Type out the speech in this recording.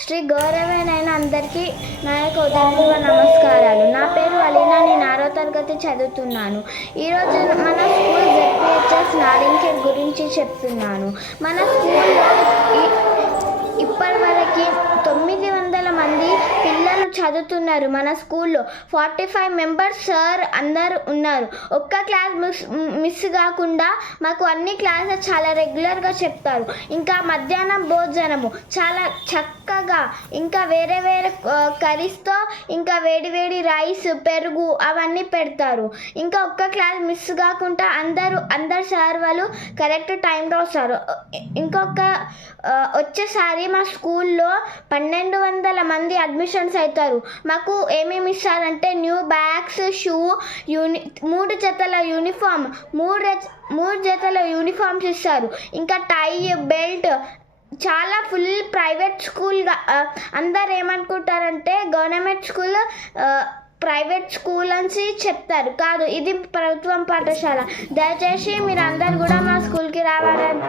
శ్రీ గౌరవైన అందరికీ నా యొక్క ఉదయపూర్వ నమస్కారాలు. నా పేరు అలీనా. నేను 6వ తరగతి చదువుతున్నాను. ఈరోజు మన స్కూల్ జెడ్పిహెచ్ఎస్ నారింకేడ్ గురించి చెప్తున్నాను. మన స్కూల్లో ఇప్పటివరకు 900 మంది పిల్లలు చదువుతున్నారు. మన స్కూల్లో 45 మెంబర్స్ సార్ అందరు ఉన్నారు. ఒక్క క్లాస్ మిస్ కాకుండా మాకు అన్ని క్లాసెస్ చాలా రెగ్యులర్గా చెప్తారు. ఇంకా మధ్యాహ్నం భోజనము చాలా చక్కగా, ఇంకా వేరే కర్రీస్తో, ఇంకా వేడి రైస్, పెరుగు అవన్నీ పెడతారు. ఇంకా ఒక్క క్లాస్ మిస్ కాకుండా అందరు సార్ వాళ్ళు కరెక్ట్ టైంలో వస్తారు. వచ్చేసారి మా స్కూల్లో 1200 మంది అడ్మిషన్స్ అవుతారు. మాకు ఏమేమి ఇస్తారంటే న్యూ బ్యాగ్స్, షూ, 3 జతల యూనిఫామ్, 3 జతల యూనిఫామ్స్ ఇస్తారు. ఇంకా టై, బెల్ట్. చాలా ఫుల్ ప్రైవేట్ స్కూల్గా అందరు ఏమనుకుంటారంటే గవర్నమెంట్ స్కూల్ ప్రైవేట్ స్కూల్ అని చెప్తారు. కాదు, ఇది ప్రభుత్వం పాఠశాల. దయచేసి మీరు అందరు కూడా మా స్కూల్కి రావాలని